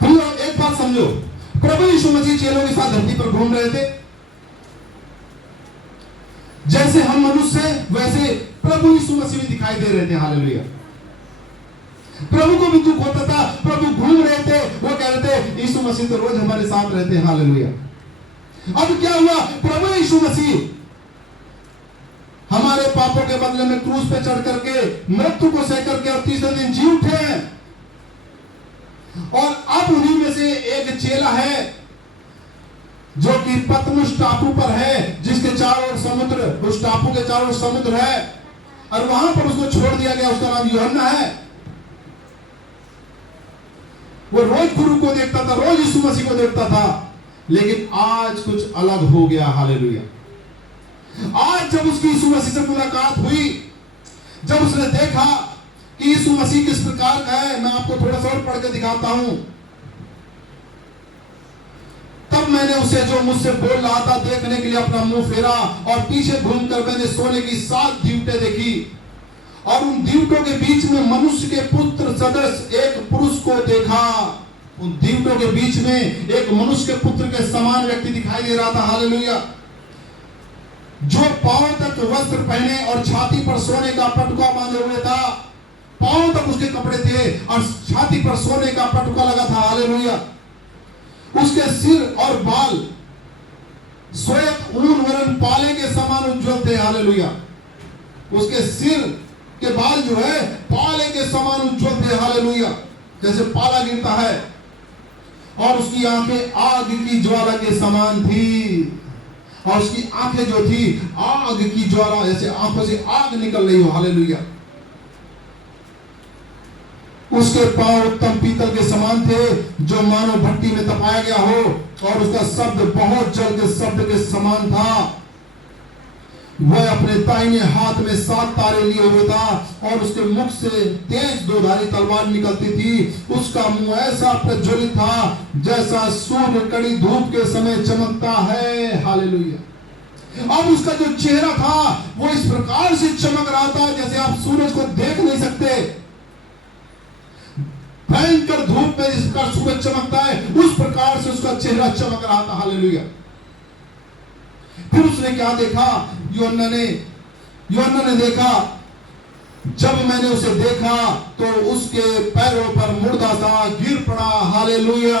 प्रियो, एक बात समझो, प्रभु यीशु मसीह चेलों के साथ धरती पर घूम रहे थे। जैसे हम मनुष्य हैं, वैसे प्रभु यीशु मसीह भी दिखाई दे रहे थे। हालेलुया। प्रभु को भी दुख होता था, प्रभु घूम रहे थे, वो कह रहे थे यीशु मसीह तो रोज हमारे साथ रहते हैं। हालेलुया। अब क्या हुआ? प्रभु यीशु मसीह हमारे पापों के बदले में क्रूस पे चढ़ करके मृत्यु को सह करके और तीसरे दिन जी उठे हैं। और अब उन्हीं में से एक चेला है जो कि पतमुस टापू पर है, जिसके चारों ओर समुद्र, उस टापू के चारों ओर समुद्र है, और वहां पर उसको छोड़ दिया गया। उसका नाम यूहन्ना है। वो रोज गुरु को देखता था, रोज यीशु मसीह को देखता था, लेकिन आज कुछ अलग हो गया। हालेलुया। आज जब उसकी यीशु मसीह से मुलाकात हुई, जब उसने देखा कि यीशु मसीह किस प्रकार का है, मैं आपको थोड़ा सा और पढ़ के दिखाता हूं। तब मैंने उसे जो मुझसे बोल रहा था देखने के लिए अपना मुंह फेरा, और पीछे घूमकर मैंने सोने की 7 दीवटें देखी, और उन दीवटों के बीच में मनुष्य के पुत्र सदृश एक पुरुष को देखा। उन दीवटों के बीच में एक मनुष्य के पुत्र के समान व्यक्ति दिखाई दे रहा था। हालेलुया। जो पांव तक वस्त्र पहने और छाती पर सोने का पटुका बांधे हुए था। पांव तक उसके कपड़े थे और छाती पर सोने का पटुका लगा था। हालेलुया। उसके सिर और बाल श्वेत ऊन वरन पाले के समान उज्जवल थे। हालेलुया। उसके सिर के बाल जो है पाले के समान उज्जवल थे, हालेलुया, जैसे पाला गिरता है, और उसकी आंखें आग की ज्वाला के समान थी, और उसकी आंखें जो थी आग की ज्वाला, जैसे आंखों से आग निकल रही हो, हालेलुया। उसके पांव उत्तम पीतल के समान थे, जो मानो भट्टी में तपाया गया हो, और उसका शब्द बहुत जल के शब्द के समान था। वह अपने दाहिने हाथ में 7 तारे लिए हुए था, और उसके मुख से तेज दोधारी तलवार निकलती थी। उसका मुंह ऐसा प्रज्वलित था जैसा सूर्य कड़ी धूप के समय चमकता है, हालेलुया। अब उसका जो चेहरा था वो इस प्रकार से चमक रहा था जैसे आप सूरज को देख नहीं सकते। भयंकर धूप में जिस प्रकार सूरज चमकता है उस प्रकार से उसका चेहरा चमक रहा था, हालेलुया। फिर उसने क्या देखा? यूहन्ना ने देखा, जब मैंने उसे देखा तो उसके पैरों पर मुर्दा सा गिर पड़ा, हालेलुया।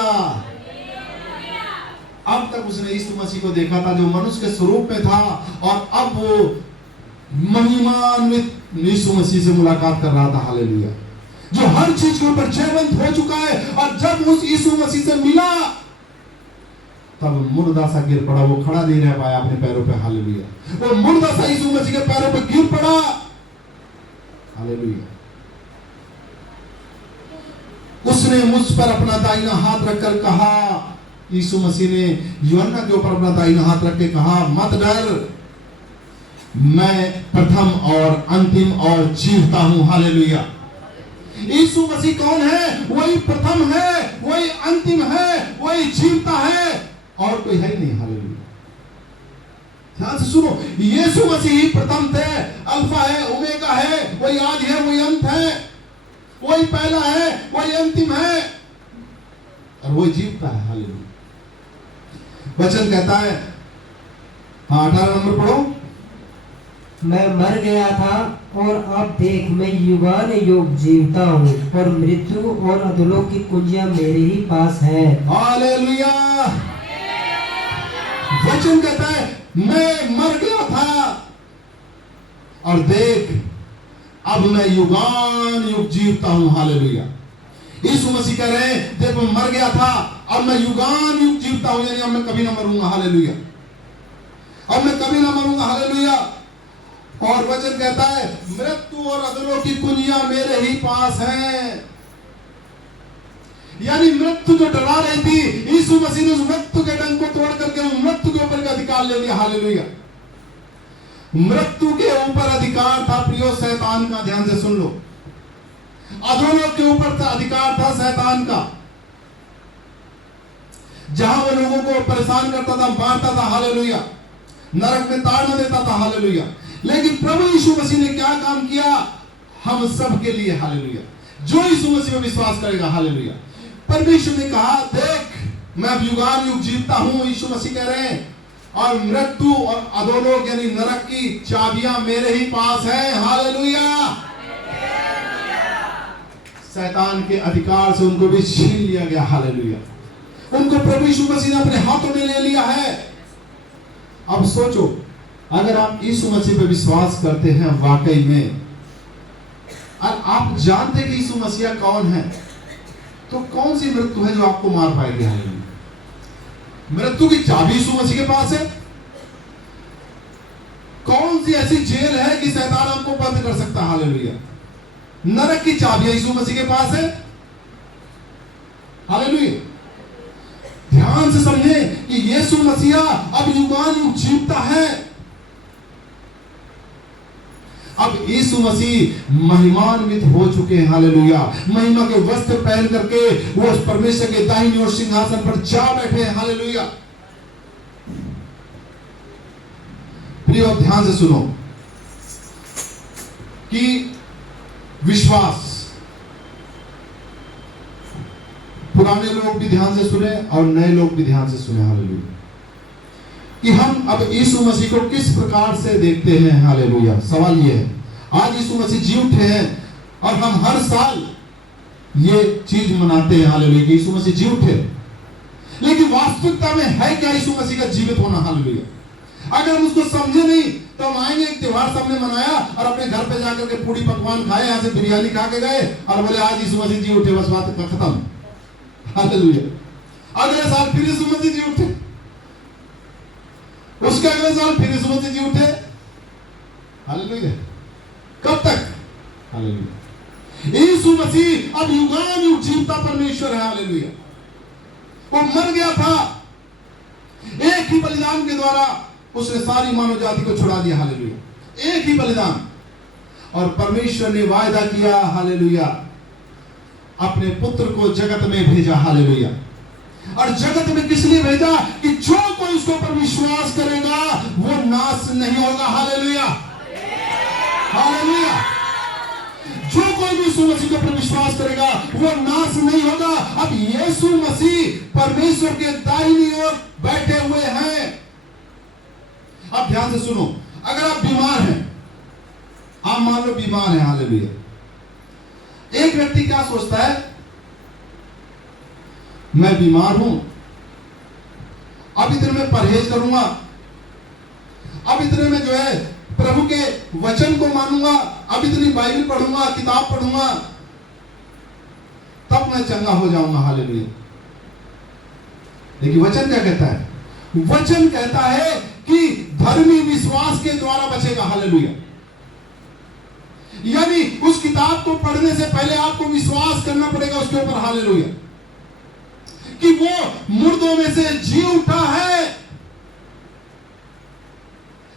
अब तक उसने यीशु मसीह को देखा था जो मनुष्य के स्वरूप में था, और अब वो महिमान्वित यीशु मसीह से मुलाकात कर रहा था, हालेलुया, जो हर चीज के ऊपर जयवंत हो चुका है। और जब उस यीशु मसीह से मिला तब मुर्दा सा गिर पड़ा, वो खड़ा नहीं रह पाया अपने पैरों पे, हालेलुया। वो मुर्दा सा यीशु मसीह के पैरों पे गिर पड़ा, हालेलुया। उसने मुझ पर अपना दाहिना हाथ रखकर कहा, यीशु मसीह ने यूहन्ना के ऊपर अपना दाहिना हाथ रख के कहा, मत डर, मैं प्रथम और अंतिम और जीवता हूं, हालेलुया। यीशु मसीह कौन है? वही प्रथम है, वही अंतिम है, वही जीवता है, और कोई है नहीं, हालेलुया। ध्यान से सुनो, यीशु मसीह ही प्रथम थे, अल्फा है, ओमेगा है, वही आदि है, वही अंत है, वही पहला है, वही अंतिम है, और वही जीवता है, हालेलुया। वचन कहता है, हाँ 18 नंबर पढ़ो। मैं मर गया था और अब देख मैं युगान युग जीवता हूँ, और मृत्यु और अधोलोक की कुंजियां मेरे ही पास है, हालेलुया। वचन कहता है मैं मर गया था और देख अब मैं युगान युग जीवता हूं, हालेलुया। यीशु मसीह कह रहे हैं देखो मैं मर गया था, अब मैं युगान युग जीवता हूं, यानी अब मैं कभी ना मरूंगा, हालेलुया। अब मैं कभी ना मरूंगा, हालेलुया। और वचन कहता है मृत्यु और अधोलोक की कुंजियां मेरे ही पास हैं, यानी मृत्यु जो डरा रही थी, यीशु मसीह ने उस मृत्यु के डंक को तोड़ करके मृत्यु के ऊपर का अधिकार ले लिया, हालेलुया। मृत्यु के ऊपर अधिकार था प्रियो शैतान का, ध्यान से सुन लो। अधोलोक के ऊपर था अधिकार था शैतान का, जहां वो लोगों को परेशान करता था, मारता था, हालेलुया, नरक में ताड़ना देता था, हालेलुया। लेकिन प्रभु यीशु मसीह ने क्या काम किया हम सब के लिए, हालेलुया। जो यीशु मसीह में विश्वास करेगा, हालेलुया। परमेश्वर ने कहा देख मैं अब युगान युग जीवता हूं, यीशु मसीह कह रहे हैं, और मृत्यु और अधोलोक यानी नरक की चाबियां मेरे ही पास हैं, हालेलुया। शैतान के अधिकार से उनको भी छीन लिया गया, हालेलुया। उनको प्रभु यीशु मसीह ने अपने हाथों में ले लिया है। अब सोचो, अगर आप यीशु मसीह पे विश्वास करते हैं वाकई में, और आप जानते कि यीशु मसीह कौन है, तो कौन सी मृत्यु है जो आपको मार पाएगी, हालेलुया। मृत्यु की चाबी यीशु मसीह के पास है। कौन सी ऐसी जेल है कि शैतान आपको बंद कर सकता है, हालेलुया। नरक की चाबी यीशु मसीह के पास है, हालेलुया। ध्यान से समझे कि यीशु मसीहा अब युगान युग जीवता है। अब यीशु मसीह महिमान्वित हो चुके हैं, हालेलुया। महिमा के वस्त्र पहन करके वो परमेश्वर के दाहिनी ओर सिंहासन पर जा बैठे हैं, हालेलुया। प्रियो ध्यान से सुनो कि विश्वास, पुराने लोग भी ध्यान से सुने और नए लोग भी ध्यान से सुने, हालेलुया, कि हम अब यीशु मसीह को किस प्रकार से देखते हैं, हालेलुया। सवाल ये है, आज यीशु मसीह जी उठे हैं और हम हर साल ये चीज मनाते हैं, हालेलुया, कि यीशु मसीह जी उठे, लेकिन वास्तविकता में है क्या यीशु मसीह का जीवित होना, हालेलुया। अगर हम उसको समझे नहीं तो हम आएंगे, एक त्योहार सबने मनाया और अपने घर पे जाकर के पूरी पकवान खाए, यहाँ से बिरयानी खा के गए और बोले आज यीशु मसीह जी उठे, बस बात खत्म। हालेलुया। अगले साल फिर यीशु मसीह जी उठे, उसके अगले साल फिर यीशु मसीह जी उठे। हालेलुया। कब तक? हालेलुया। यीशु मसीह अब युगानुयुग जीवता परमेश्वर है। हालेलुया। वो मर गया था, एक ही बलिदान के द्वारा उसने सारी मानव जाति को छुड़ा दिया। हालेलुया। एक ही बलिदान। और परमेश्वर ने वायदा किया, हालेलुया, अपने पुत्र को जगत में भेजा। हालेलुया। और जगत में किस लिए भेजा? कि जो कोई उसके ऊपर विश्वास करेगा वो नाश नहीं होगा। हालेलुया। हालेलुया। जो कोई भी यीशु मसीह के ऊपर विश्वास करेगा वो नाश नहीं होगा। अब यीशु मसीह परमेश्वर के दाहिनी ओर बैठे हुए हैं। अब ध्यान से सुनो, अगर आप बीमार हैं, आप मान लो बीमार हैं, हालेलुया। एक व्यक्ति क्या सोचता है? मैं बीमार हूं, अब इतने में परहेज करूंगा, अब इतने में जो है प्रभु के वचन को मानूंगा, अब इतनी बाइबल पढ़ूंगा, किताब पढ़ूंगा, तब मैं चंगा हो जाऊंगा। हालेलुया। लेकिन वचन क्या कहता है? वचन कहता है कि धर्मी विश्वास के द्वारा बचेगा। हालेलुया। यानी उस किताब को पढ़ने से पहले आपको विश्वास करना पड़ेगा उसके ऊपर। हालेलुया। कि वो मुर्दों में से जी उठा है।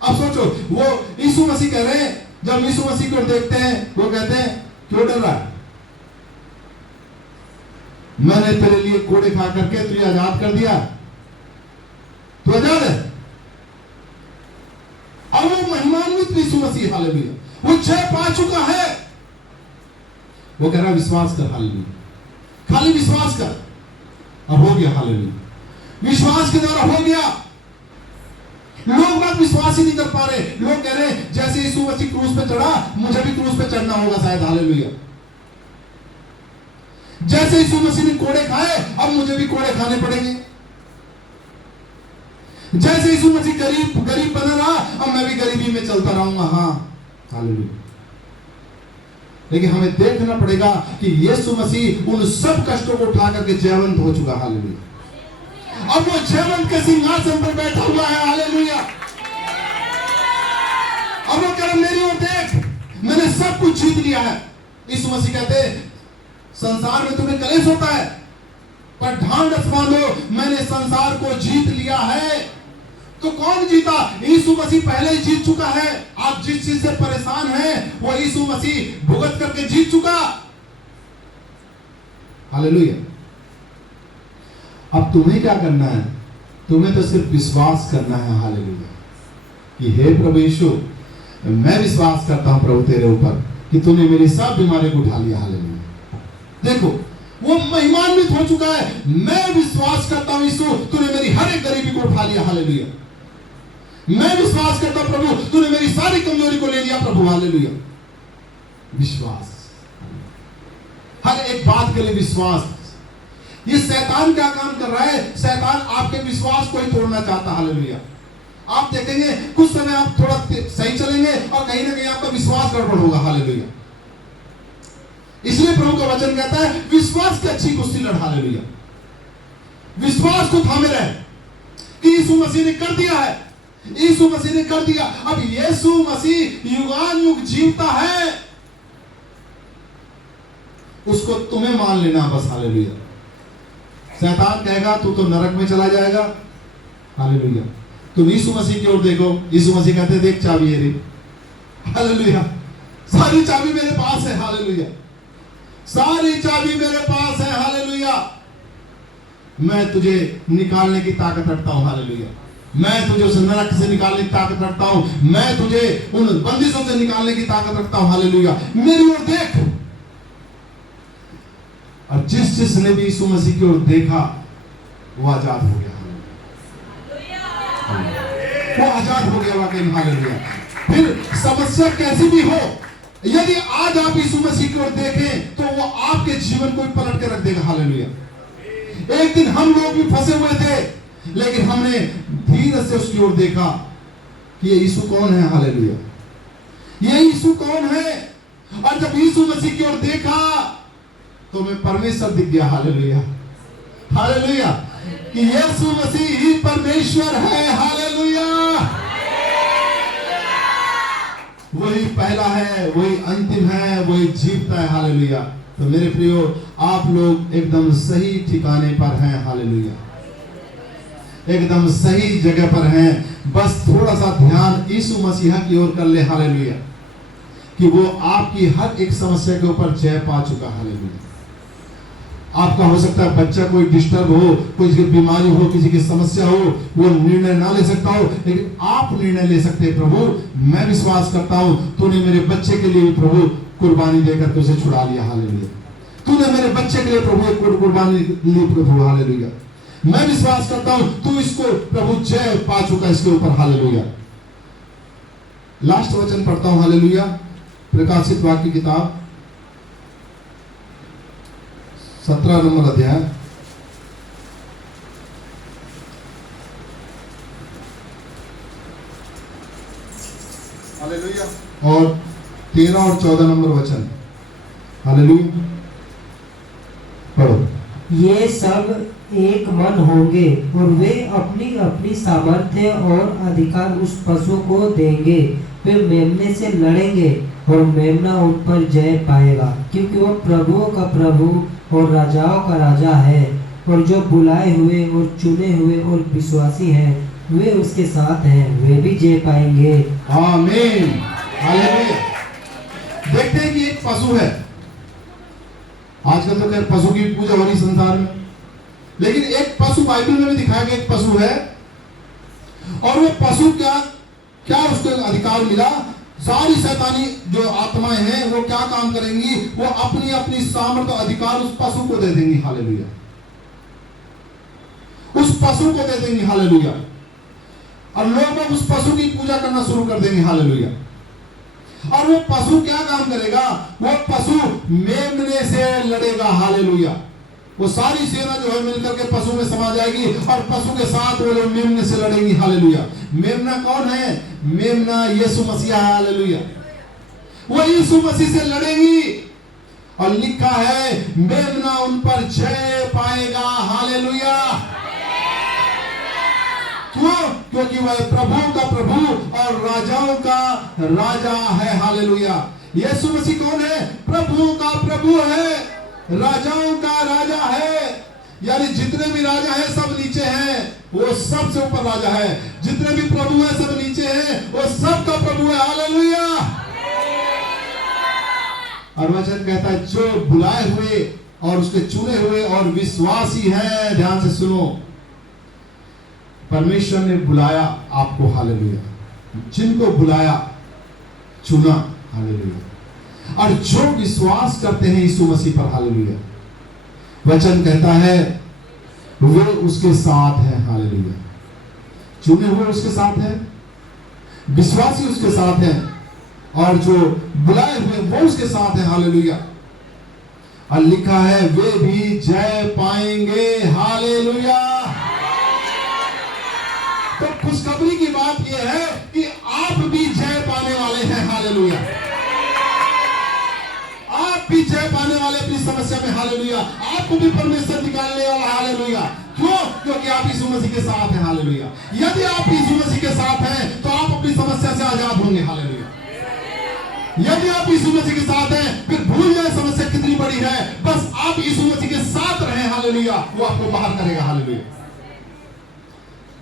अब सोचो, वो यीशु मसीह कह रहे हैं, जब यीशु मसीह को देखते हैं वो कहते हैं क्यों डर रहा है? मैंने तेरे लिए कोड़े खा करके तुझे आजाद कर दिया, तू आजाद है। और वो महिमान्वित यीशु मसीह, हालेलुया, वो जय पा चुका है। वो कह रहा विश्वास कर। हालेलुया। खाली विश्वास कर। अब हो गया। हालेलुया। विश्वास के द्वारा हो गया। लोग बात विश्वास ही नहीं कर पा रहे। लोग कह रहे जैसे यीशु मसीह क्रूस पे चढ़ा, मुझे भी क्रूस पे चढ़ना होगा शायद। हालेलुया। जैसे यीशु मसीह ने कोड़े खाए, अब मुझे भी कोड़े खाने पड़ेंगे। जैसे यीशु मसीह गरीब बना रहा, अब मैं भी गरीबी में चलता रहूंगा। हाँ, हालेलुया। लेकिन हमें देखना पड़ेगा कि यीशु मसीह उन सब कष्टों को उठा करके जयवंत हो चुका। हालेलुया। अब वो जयवंत के सिंहासन पर बैठा हुआ है। हालेलुया। अब वो कह रहा मेरी ओर देख, मैंने सब कुछ जीत लिया है। यीशु मसीह कहते संसार में तुम्हें कलेश होता है, पर ढांढस बांधो, मैंने संसार को जीत लिया है। तो कौन जीता? यीशु मसीह पहले ही जीत चुका है। आप जिस चीज से परेशान हैं वो यीशु मसीह भुगत करके जीत चुका। हालेलुया। अब तुम्हें क्या करना है? तुम्हें तो सिर्फ विश्वास करना है। हालेलुया। कि हे प्रभु यीशु, मैं विश्वास करता हूं प्रभु तेरे ऊपर कि तूने मेरी सब बीमारी को उठा लिया। हालेलुया। देखो, वो महिमान्वित हो चुका है। मैं विश्वास करता हूं यीशु, तूने मेरी हर एक गरीबी को उठा लिया। हालेलुया। मैं विश्वास करता हूं प्रभु, तूने मेरी सारी कमजोरी को ले लिया प्रभु। हालेलुया। विश्वास, हर एक बात के लिए विश्वास। ये शैतान क्या काम कर रहा है? शैतान आपके विश्वास को ही तोड़ना चाहता। हालेलुया। आप देखेंगे कुछ समय आप थोड़ा सही चलेंगे और कहीं ना कहीं आपका विश्वास गड़बड़ होगा। हालेलुया। इसलिए प्रभु का वचन कहता है विश्वास की अच्छी कुश्ती लड़। हालेलुया। विश्वास को थामे रहे कि यीशु मसीह ने कर दिया है। यीशु मसीह ने कर दिया। अब यीशु मसीह युगानुयुग जीवता है, उसको तुम्हें मान लेना बस। हालेलुया। शैतान कहेगा तू तो नरक में चला जाएगा। हालेलुया। तुम यीशु मसीह की ओर देखो। यीशु मसीह कहते देख चाबी है रे। हालेलुया। सारी चाबी मेरे पास है। हालेलुया। सारी चाबी मेरे पास है। हालेलुया। मैं तुझे निकालने की ताकत रखता हूं। हालेलुया। मैं तुझे उस नरक से निकालने की ताकत रखता हूं। मैं तुझे उन बंदिशों से निकालने की ताकत रखता हूं। हालेलुया। मेरी ओर देख। और जिसने भी यीशु मसीह की ओर देखा वो आजाद हो गया। वो आजाद हो गया वाकई में। हालेलुया। फिर समस्या कैसी भी हो, यदि आज आप यीशु मसीह की ओर देखें तो वो आपके जीवन को पलट के रख देगा। हालेलुया। एक दिन हम लोग भी फंसे हुए थे, लेकिन हमने धीरे से उसकी ओर देखा कि ये यीशु कौन है। हालेलुया, ये यीशु कौन है। और जब यीशु मसीह की ओर देखा तो मैं परमेश्वर दिख गया। हालेलुया, हालेलुया, कि यीशु मसीह ही परमेश्वर है। हालेलुया, वही पहला है, वही अंतिम है, वही जीवता है। हालेलुया। तो मेरे प्रियो, आप लोग एकदम सही ठिकाने पर हैं। हालेलुया, एकदम सही जगह पर हैं। बस थोड़ा सा ध्यान यीशु मसीह की ओर कर ले। हालेलुया, कि वो आपकी हर एक समस्या के ऊपर जय पा चुका। हालेलुया। आपका हो सकता है बच्चा कोई डिस्टर्ब हो, कोई की बीमारी हो, किसी की समस्या हो, वो निर्णय ना ले सकता हो, लेकिन आप निर्णय ले सकते हैं। प्रभु, मैं विश्वास करता हूं तूने मेरे बच्चे के लिए प्रभु कुर्बानी देकर उसे छुड़ा लिया। हालेलुया, तूने मेरे बच्चे के लिए प्रभु कुर्बानी ली प्रभु। हालेलुया, मैं विश्वास करता हूं तू इसको प्रभु जय पा चुका इसके ऊपर। हालेलुया। लास्ट वचन पढ़ता हूं। हालेलुया, प्रकाशित वाक्य किताब 17 नंबर अध्याय, हालेलुया, और 13 और 14 नंबर वचन। हालेलुया, पढ़ो। ये सब एक मन होंगे और वे अपनी अपनी सामर्थ्य और अधिकार उस पशु को देंगे। वे मेमने से लड़ेंगे और मेमना उन पर जय पाएगा, क्योंकि वह प्रभुओं का प्रभु और राजाओं का राजा है। और जो बुलाए हुए और चुने हुए और विश्वासी हैं, वे उसके साथ हैं, वे भी जय पाएंगे। आमीन, हालेलुया। देखते हैं कि एक पशु है। आजकल तो खैर पशु की पूजा हो रही संसार में, लेकिन एक पशु बाइबल में भी दिखाया गया, एक पशु है। और वो पशु क्या उसको अधिकार मिला। सारी शैतानी जो आत्माएं हैं वो क्या काम करेंगी, वो अपनी अपनी सामर्थ्य अधिकार उस पशु को दे देंगी। हालेलुया, उस पशु को दे देंगी। हालेलुया, और लोग उस पशु की पूजा करना शुरू कर देंगे। हालेलुया, और वो पशु क्या काम करेगा, वो पशु मेमने से लड़ेगा। हालेलुया, वो सारी सेना जो है मिलकर के पशु में समा जाएगी और पशु के साथ वो लोग मेमने से लड़ेंगी। हालेलुया, मेमना कौन है, मेमना यीशु मसीह है। हालेलुया, वो यीशु मसीह से लड़ेंगी और लिखा है मेमना उन पर जय पाएगा। हालेलुया, क्यों? क्योंकि वह प्रभु का प्रभु और राजाओं का राजा है। हालेलुया, यीशु मसीह कौन है, प्रभु का प्रभु है, राजाओं का राजा है। यानी जितने भी राजा हैं सब नीचे हैं, वो सबसे ऊपर राजा है। जितने भी प्रभु हैं सब नीचे हैं, वो सब का प्रभु है। हालेलुया, और वचन कहता है जो बुलाए हुए और उसके चुने हुए और विश्वासी हैं। ध्यान से सुनो, परमेश्वर ने बुलाया आपको। हालेलुया, जिनको बुलाया, चुना। हालेलुया, और जो विश्वास करते हैं यीशु मसीह पर। हालेलुया, वचन कहता है वे उसके साथ हैं। हालेलुया, चुने हुए उसके साथ हैं, विश्वासी उसके साथ हैं, और जो बुलाए हुए वो उसके साथ हैं। हालेलुया, और लिखा है वे भी जय पाएंगे। हालेलुया, तो खुशखबरी की बात यह है कि आप भी जय पाने वाले हैं। हालेलुया, आप भी जय पाने वाले अपनी समस्या में। हालेलुया, आपको भी परमेश्वर निकालने वाला। हालेलुया, क्यों? क्योंकि आप यीशु मसीह के साथ हैं। हालेलुया, यदि आप यीशु मसीह के साथ हैं तो आप अपनी समस्या से आजाद होंगे। हालेलुया, यदि आप यीशु मसीह के साथ हैं, फिर भूल जाए समस्या कितनी बड़ी है, बस आप यीशु मसीह के साथ रहें। हालेलुया, वो आपको बाहर करेगा। हालेलुया,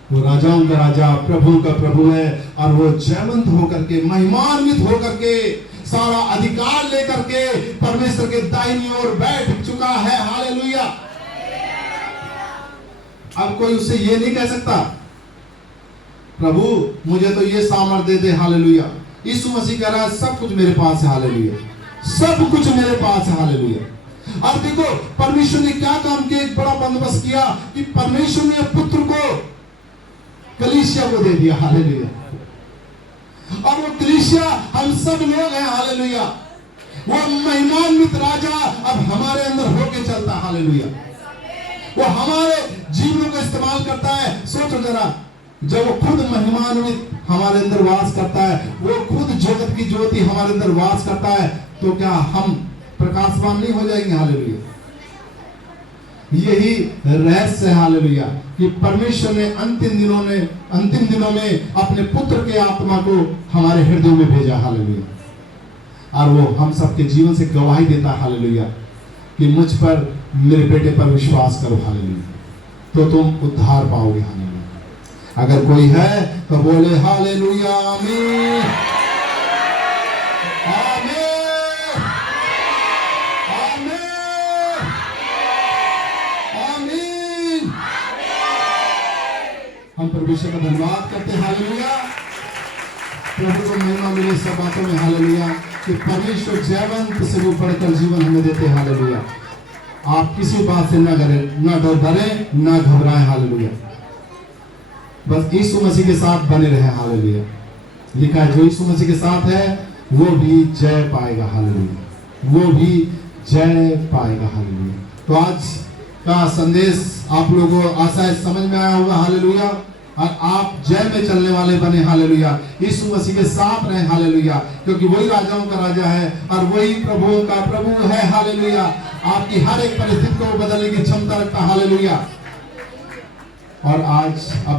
वो राजाओं का राजा, प्रभु का प्रभु है, और वो जयवंत होकर के, महिमान्वित होकर के, सारा अधिकार लेकर के परमेश्वर के दाहिनी ओर बैठ चुका है। हालेलुया, अब कोई उससे ये नहीं कह सकता प्रभु मुझे तो ये सामर्थ्य दे दे। हालेलुया, यीशु मसीह कह रहा है सब कुछ मेरे पास है। हालेलुया, सब कुछ मेरे पास है। हालेलुया, और देखो परमेश्वर ने क्या काम किया, एक बड़ा बंदोबस्त किया कि परमेश्वर ने पुत्र को कलीसिया को दे दिया। हालेलुया, और वो कलीसिया हम सब लोग हैं। हालेलुया, वो महिमान्वित राजा अब हमारे अंदर होके चलता है। हालेलुया, वो हमारे जीवनों का इस्तेमाल करता है। सोचो जरा, जब वो खुद महिमान्वित हमारे अंदर वास करता है, वो खुद जगत की ज्योति हमारे अंदर वास करता है, तो क्या हम प्रकाशवान नहीं हो जाएंगे? हालेलुया। यही रहस्य है हालेलुया, कि परमेश्वर ने अंतिम दिनों में अपने पुत्र के आत्मा को हमारे हृदय में भेजा। हालेलुया। और वो हम सबके जीवन से गवाही देता है हालेलुया, कि मुझ पर, मेरे बेटे पर विश्वास करो हालेलुया, तो तुम उद्धार पाओगे। हालेलुया। अगर कोई है तो बोले हालेलुया, आमीन, आमीन, आमीन, आमीन। हम परमेश्वर का धन्यवाद करते हैं हालेलुया। प्रभु को महिमा मिले सब बातों में हालेलुया, कि परमेश्वर जयवंत से वो बढ़कर जीवन हमें देते हैं हालेलुया। आप किसी बात से ना डरें, ना डरें, ना घबराएं हालेलुया। बस यीशु मसीह के साथ बने रहे हालेलुया। लिखा है जो यीशु मसीह के साथ है वो भी जय पाएगा हालेलुया, वो भी जय पाएगा हालेलुया। तो आज का संदेश आप लोगों को आशा है समझ में आया होगा हालेलुया, और आप जय में चलने वाले बने हालेलुया। यीशु मसीह के साथ रहे हालेलुया, क्योंकि वही राजाओं का राजा है और वही प्रभुओं का प्रभु है हालेलुया। आपकी हर एक परिस्थिति को बदलने की क्षमता रखता हालेलुया। और आज अब